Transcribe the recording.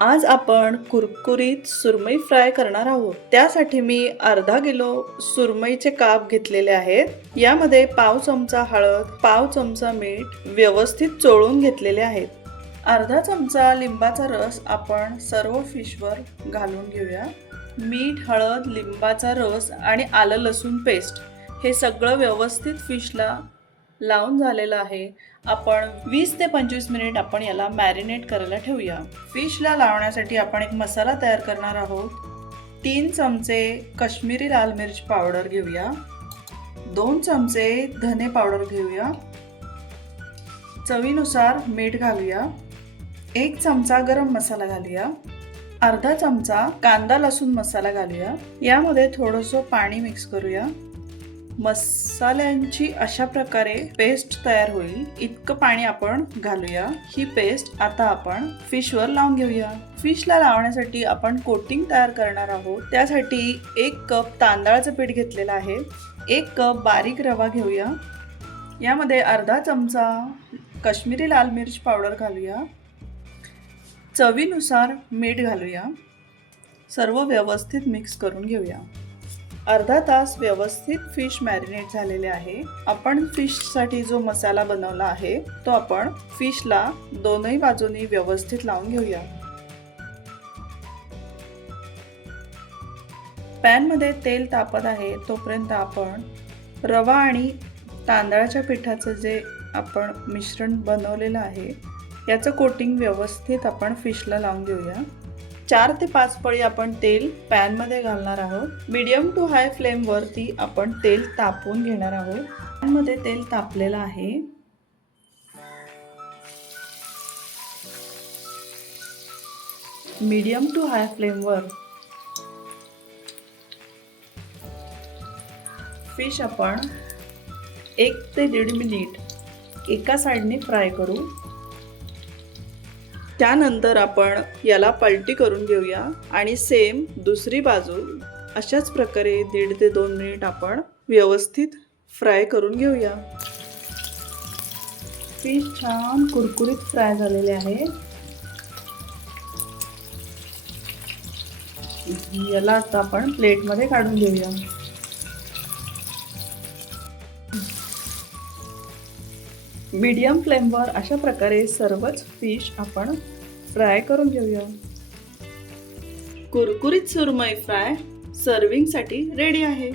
आज आपण कुरकुरीत सुरमई फ्राय करणार आहोत. त्यासाठी मी अर्धा किलो सुरमईचे काप घेतलेले आहेत. यामध्ये पाव चमचा हळद, पाव चमचा मीठ व्यवस्थित चोळून घेतलेले आहेत. अर्धा चमचा लिंबाचा रस आपण सर्व फिशवर घालून घेऊया. मीठ, हळद, लिंबाचा रस आणि आलं लसूण पेस्ट हे सगळं व्यवस्थित फिशला लावून झालेलं आहे. आपण 20 ते 25 मिनिट आपण याला मॅरिनेट करायला ठेवूया. फिशला लावण्यासाठी आपण एक मसाला तयार करणार आहोत. 3 चमचे काश्मीरी लाल मिर्च पावडर घेऊया. 2 चमचे धने पावडर घेऊया. चवीनुसार मीठ घालूया. 1 चमचा गरम मसाला घालूया. अर्धा चमचा कांदा लसूण मसाला घालूया. यामध्ये थोडंसं पाणी मिक्स करूया. मसाल्यांची अशा प्रकारे पेस्ट तयार होईल इतकं पाणी आपण घालूया. ही पेस्ट आता आपण फिशवर लावून घेऊया. फिशला लावण्यासाठी आपण कोटिंग तयार करणार आहोत. त्यासाठी 1 कप तांदळाचं पीठ घेतलेलं आहे. 1 कप बारीक रवा घेऊया. यामध्ये अर्धा चमचा काश्मीरी लाल मिर्च पावडर घालूया. चवीनुसार मीठ घालूया. सर्व व्यवस्थित मिक्स करून घेऊया. अर्धा तास व्यवस्थित फिश मॅरिनेट झालेले आहे. आपण फिशसाठी जो मसाला बनवला आहे तो आपण फिशला दोनही बाजूनी व्यवस्थित लावून घेऊया. पॅनमध्ये तेल तापत आहे तोपर्यंत आपण रवा आणि तांदळाच्या पिठाचं जे आपण मिश्रण बनवलेलं आहे याचं कोटिंग व्यवस्थित आपण फिशला लावून घेऊया. 4 ते 5 पळी आपण तेल पॅनमध्ये घालणार आहोत. मीडियम टू हाय फ्लेमवरती आपण तेल तापवून घेणार आहोत. पॅनमध्ये तेल तापलेलं आहे. मीडियम टू हाय फ्लेमवर फिश आपण 1 ते 1.5 मिनिट एका साईडने फ्राय करू. त्यानंतर आपण याला पलटी करून घेऊया आणि सेम दुसरी बाजू अशाच प्रकारे 1.5 ते 2 मिनिट आपण व्यवस्थित फ्राय करून घेऊया. फिश छान कुरकुरीत फ्राय झालेले आहे. याला आता आपण प्लेटमध्ये काढून घेऊया. मीडियम फ्लेमवर अशा प्रकारे सर्वच फिश आपण फ्राय करून घेऊया. कुरकुरीत सुरमई फ्राय सर्विंगसाठी रेडी आहे.